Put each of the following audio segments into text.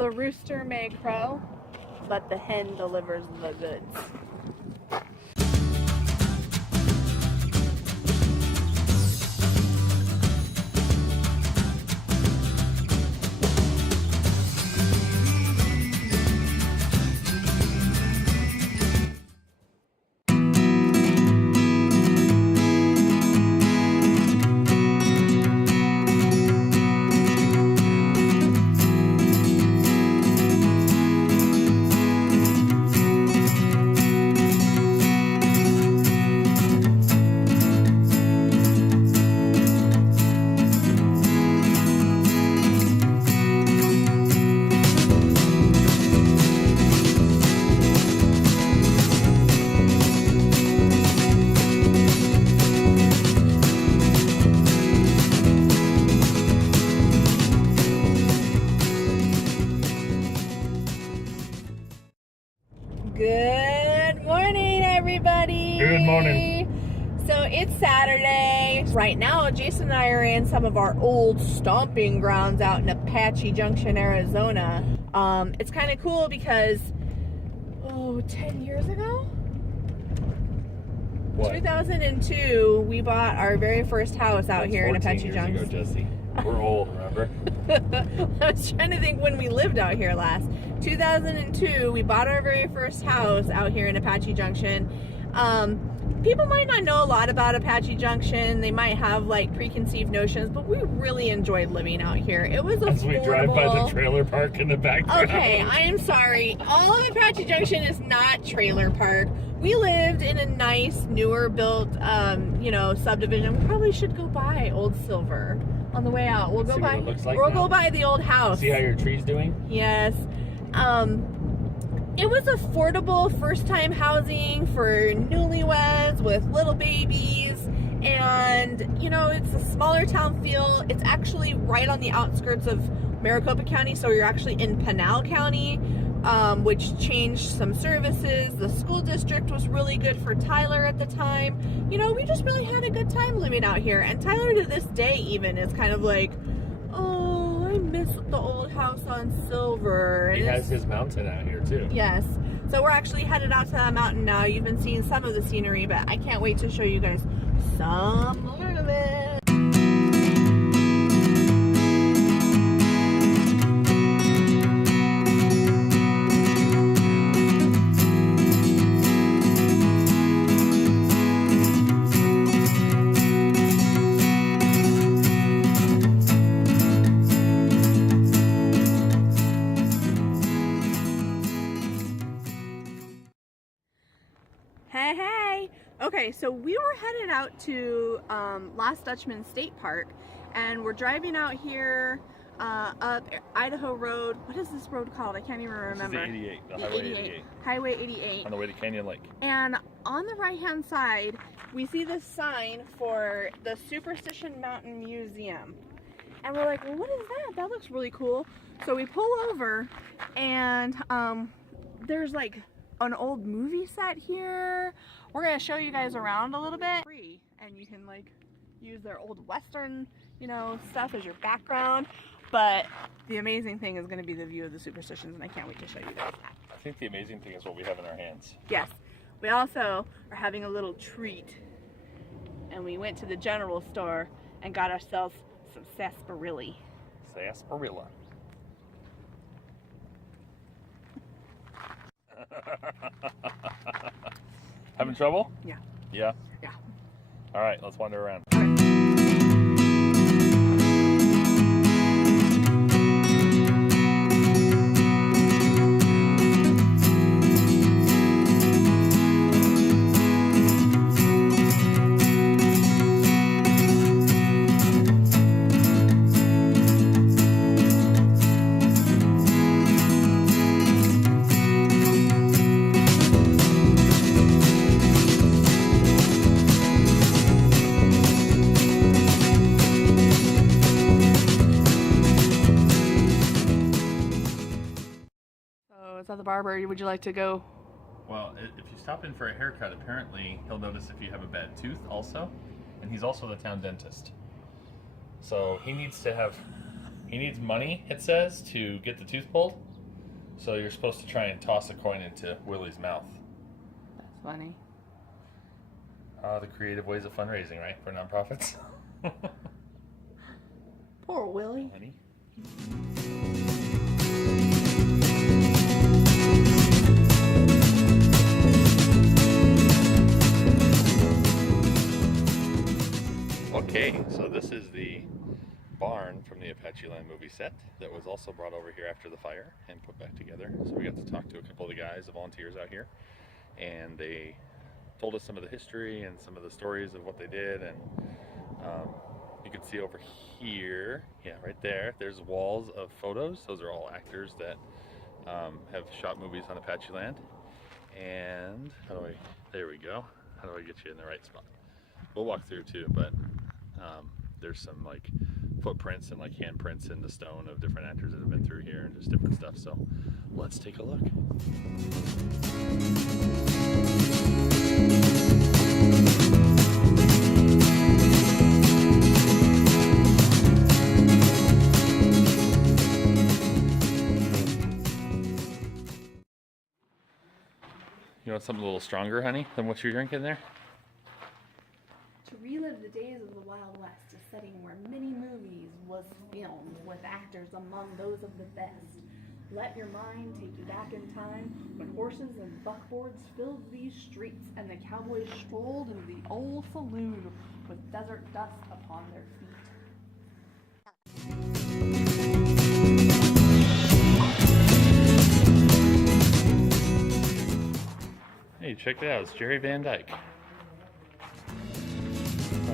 The rooster may crow, but the hen delivers the goods. Good morning, everybody. Good morning. So it's Saturday. Right now, Jason and I are in some of our old stomping grounds out in Apache Junction, Arizona. It's kind of cool because, 10 years ago? What? 2002, we bought our very first house out here in Apache Junction. 14 years ago, Jesse. We're old, remember? I was trying to think when we lived out here last. 2002, we bought our very first house out here in Apache Junction. People might not know a lot about Apache Junction. They might have like preconceived notions, but we really enjoyed living out here. It was affordable. As we drive by the trailer park in the background. Okay, I am sorry. All of Apache Junction is not trailer park. We lived in a nice, newer built, subdivision. We probably should go by Old Silver on the way out. We'll go by. It looks like we'll go by the old house. See how your tree's doing? Yes. It was affordable first-time housing for newlyweds with little babies, and it's a smaller town feel. It's actually right on the outskirts of Maricopa County, so you're actually in Pinal County, which changed some services. The school district was really good for Tyler at the time. We just really had a good time living out here, and Tyler to this day even is kind of like, oh, I miss the old house on Silver. He has his mountain out here too. Yes. So we're actually headed out to that mountain now. You've been seeing some of the scenery, but I can't wait to show you guys some more of it. Hey. Okay, so we were headed out to Last Dutchman State Park, and we're driving out here up Idaho Road. What is this road called? I can't even remember. This is the 88, the Highway 88. Highway 88. On the way to Canyon Lake. And on the right-hand side, we see this sign for the Superstition Mountain Museum. And we're like, well, what is that? That looks really cool. So we pull over, and there's like an old movie set here. We're gonna show you guys around a little bit. Free, and you can like use their old Western, stuff as your background. But the amazing thing is gonna be the view of the Superstitions, and I can't wait to show you guys that. I think the amazing thing is what we have in our hands. Yes, we also are having a little treat, and we went to the general store and got ourselves some sarsaparilla. Sarsaparilla. Having trouble? Yeah. Yeah? Yeah. All right, let's wander around. All right. At the barber, would you like to go? Well, if you stop in for a haircut, apparently he'll notice if you have a bad tooth also, and he's also the town dentist. So he needs to have He needs money, it says, to get the tooth pulled. So you're supposed to try and toss a coin into Willie's mouth. That's funny. The creative ways of fundraising, right, for nonprofits. Poor Willie. Honey. Okay, so this is the barn from the Apache Land movie set that was also brought over here after the fire and put back together. So we got to talk to a couple of the guys, the volunteers out here, and they told us some of the history and some of the stories of what they did. And you can see over here, yeah, right there, there's walls of photos. Those are all actors that have shot movies on Apache Land. And there we go. How do I get you in the right spot? We'll walk through too, but there's some like footprints and like handprints in the stone of different actors that have been through here and just different stuff. So let's take a look. You want something a little stronger, honey, than what you're drinking there? To relive the days of the Wild West, a setting where many movies was filmed with actors among those of the best. Let your mind take you back in time when horses and buckboards filled these streets and the cowboys strolled into the old saloon with desert dust upon their feet. Hey, check it out. It's Jerry Van Dyke. Out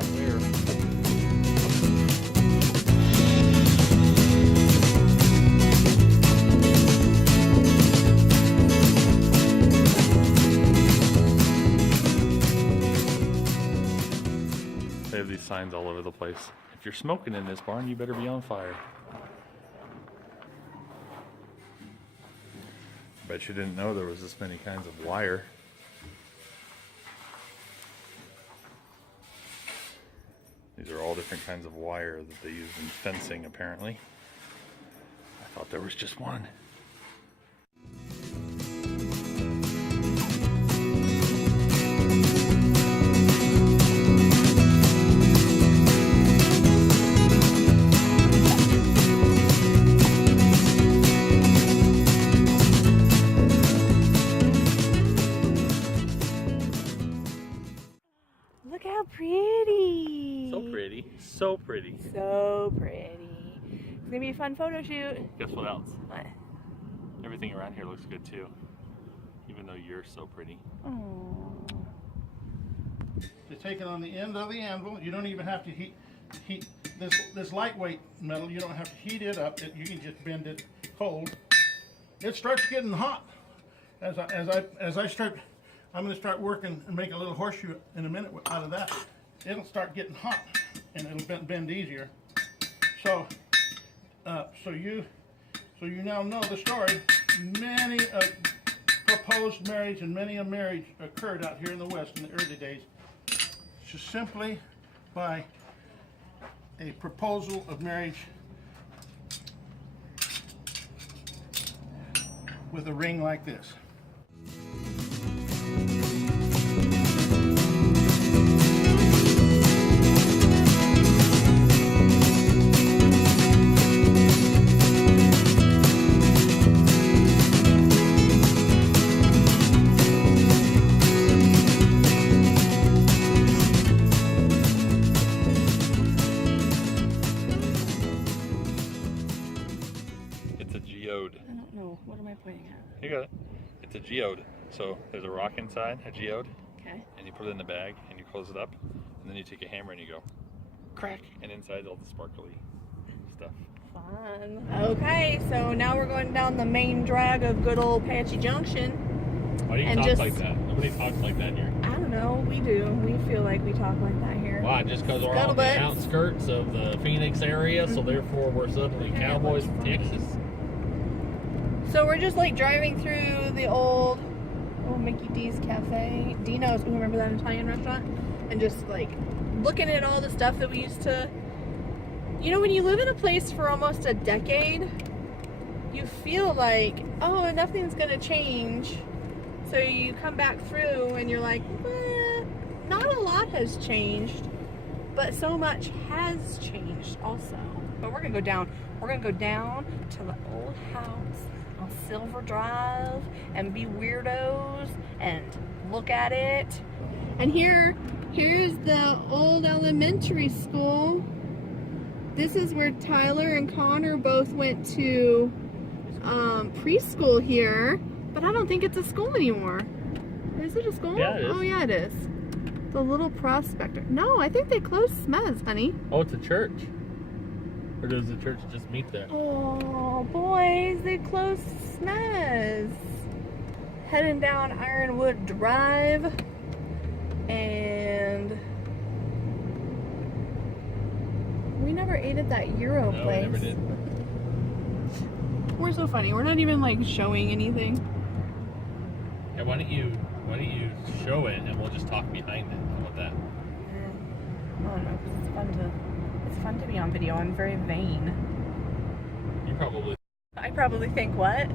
there. They have these signs all over the place. If you're smoking in this barn, you better be on fire. Bet you didn't know there was this many kinds of wire. These are all different kinds of wire that they use in fencing, apparently. I thought there was just one. Look how pretty! So pretty. So pretty. So pretty. It's gonna be a fun photo shoot. Guess what else? What? Everything around here looks good too. Even though you're so pretty. Oh. To take it on the end of the anvil, you don't even have to heat this lightweight metal. You don't have to heat it up. You can just bend it cold. It starts getting hot. As I start, I'm going to start working and make a little horseshoe in a minute out of that. It'll start getting hot and it'll bend easier. So you now know the story. Many proposed marriage and many a marriage occurred out here in the West in the early days, just simply by a proposal of marriage with a ring like this. I don't know. What am I pointing at? You got it. It's a geode. So there's a rock inside, a geode, Okay. and you put it in the bag and you close it up, and then you take a hammer and you go crack, and inside all the sparkly stuff. Fun. Okay, so now we're going down the main drag of good old Apache Junction. Why do you And talk just- like that? Nobody talks like that here. I don't know. We do. We feel like we talk like that here. Why? Just because we're on the Scuttlebutt. outskirts of the Phoenix area, so therefore we're suddenly cowboys from Texas? So we're just like driving through the old Mickey D's Cafe. Dino's, you remember that Italian restaurant? And just like looking at all the stuff that we used to You know, when you live in a place for almost a decade, you feel like, oh, nothing's gonna change. So you come back through and you're like, not a lot has changed, but so much has changed also. But we're gonna go down. We're gonna go down to the old house on Silver Drive and be weirdos and look at it. And here's the old elementary school. This is where Tyler and Connor both went to preschool here, but I don't think it's a school anymore. Is it a school? Yeah, it is. Oh yeah, it is. The Little Prospector. No, I think they closed Smez, honey. Oh, it's a church. Or does the church just meet there? Oh, boys, they closed Smez. Heading down Ironwood Drive. And we never ate at that Euro No, place. we never did. We're so funny. We're not even like showing anything. Yeah, why don't you show it and we'll just talk behind it? How about that? I don't know, 'cause it's fun to be on video. I'm very vain. I probably think what?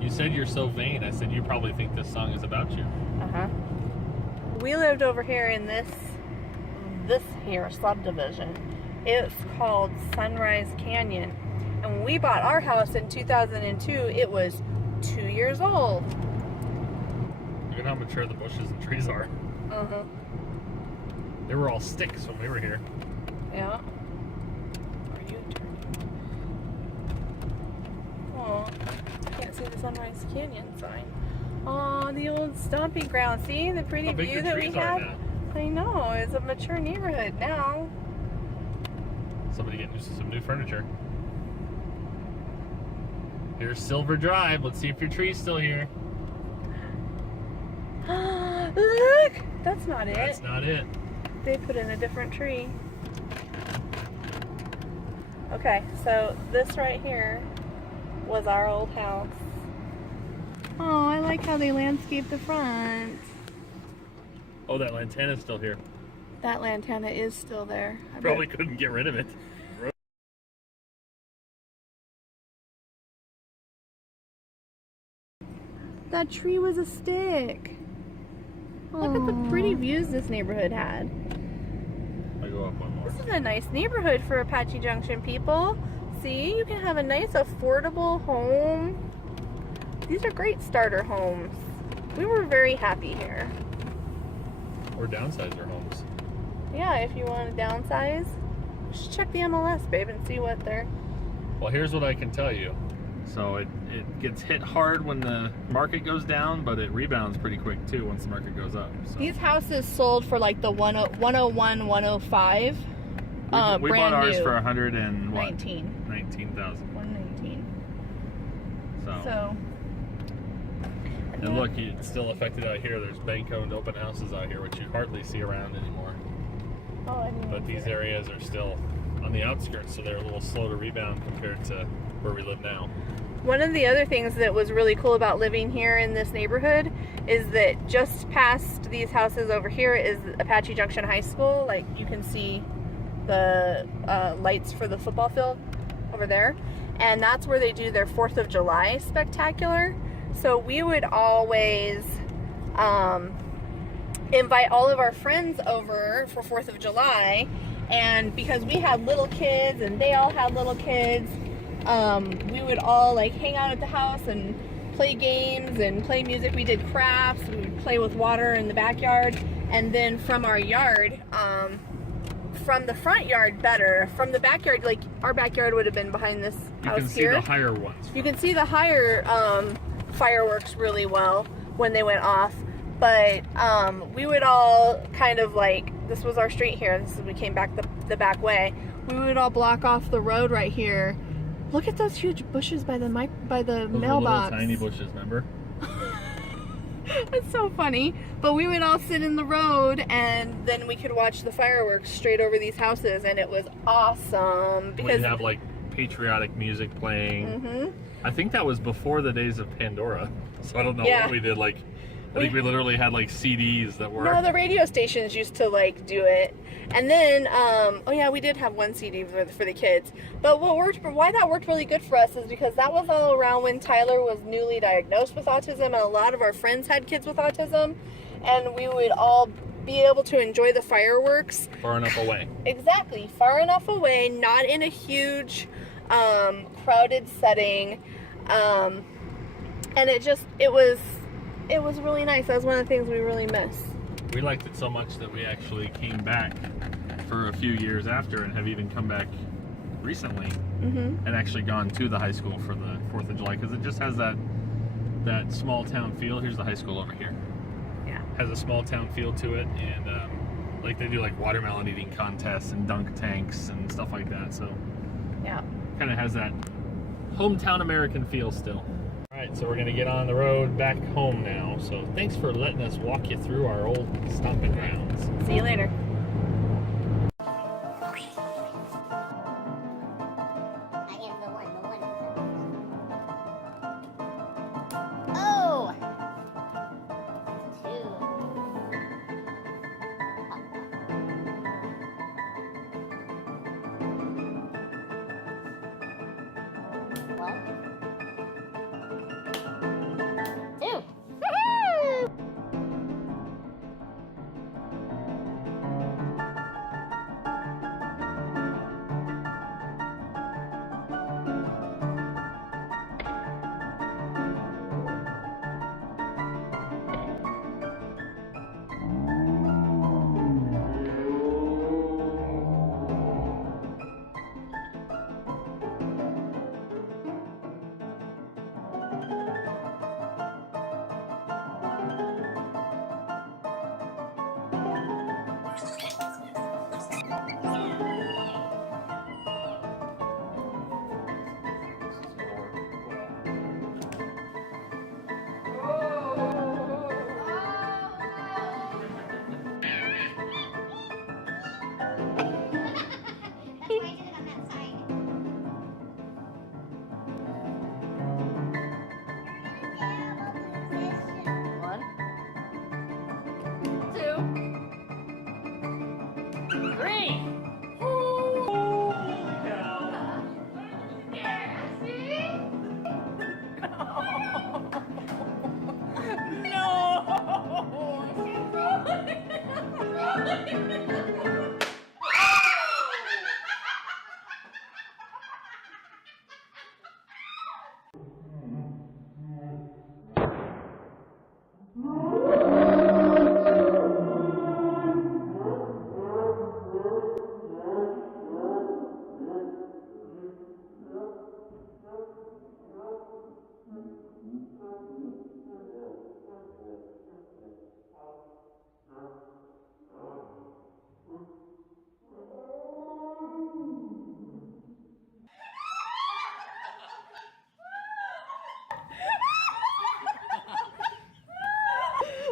You said you're so vain. I said you probably think this song is about you. Uh-huh. We lived over here in this here subdivision. It's called Sunrise Canyon. And when we bought our house in 2002, it was 2 years old. Look at how mature the bushes and trees are. Uh-huh. They were all sticks when we were here. Yeah. Are you turning? Oh, can't see the Sunrise Canyon sign. Oh, the old stomping ground. See the pretty How big view your that we trees are have? now. I know. It's a mature neighborhood now. Somebody getting some new furniture. Here's Silver Drive. Let's see if your tree's still here. Look! That's not it. That's not it. They put in a different tree. Okay, so this right here was our old house. Oh, I like how they landscaped the front. Oh, that lantana's still here. That lantana is still there. I Probably couldn't get rid of it. That tree was a stick. Look at the pretty views this neighborhood had. I go up one more. This is a nice neighborhood for Apache Junction people. See, you can have a nice affordable home. These are great starter homes. We were very happy here. Or downsize their homes. Yeah, if you want to downsize, just check the MLS, babe, and see what they're... Well, here's what I can tell you. So it gets hit hard when the market goes down, but it rebounds pretty quick too once the market goes up. So. These houses sold for like the 101, 105. We Brand bought ours new. for 119,000. 119. So. And look, it's still affected out here. There's bank-owned open houses out here, which you hardly see around anymore. Oh, I didn't But these areas are still on the outskirts, so they're a little slow to rebound compared to where we live now. One of the other things that was really cool about living here in this neighborhood is that just past these houses over here is Apache Junction High School. Like, you can see the lights for the football field over there. And that's where they do their 4th of July spectacular. So we would always invite all of our friends over for 4th of July. And because we had little kids and they all had little kids, we would all like hang out at the house and play games and play music. We did crafts. We would play with water in the backyard. And then from our yard, from the front yard better, from the backyard, like our backyard would have been behind this house here. You can see the higher ones. You can see the higher fireworks really well when they went off. But we would all kind of like, this was our street here. This is, we came back the back way. We would all block off the road right here. Look at those huge bushes by the Those mailbox. little tiny bushes, remember? It's so funny. But we would all sit in the road and then we could watch the fireworks straight over these houses, and it was awesome. Because we'd have like patriotic music playing. Mm-hmm. I think that was before the days of Pandora, so I don't know Yeah. what we did. Like I think we literally had like CDs that were. No, the radio stations used to like do it, and then oh yeah, we did have one CD for the kids. But why that worked really good for us is because that was all around when Tyler was newly diagnosed with autism, and a lot of our friends had kids with autism, and we would all be able to enjoy the fireworks Far enough away. Exactly, far enough away, not in a huge crowded setting, and it was really nice. That was one of the things we really miss. We liked it so much that we actually came back for a few years after and have even come back recently and actually gone to the high school for the 4th of July because it just has that small town feel. Here's the high school over here. Yeah. Has a small town feel to it, and like they do like watermelon eating contests and dunk tanks and stuff like that. So yeah, kind of has that hometown American feel still. All right, so we're gonna get on the road back home now. So thanks for letting us walk you through our old stomping grounds. See you later. Oh! Two.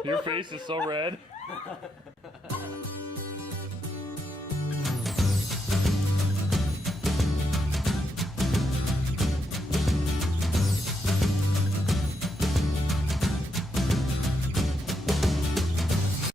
Your face is so red.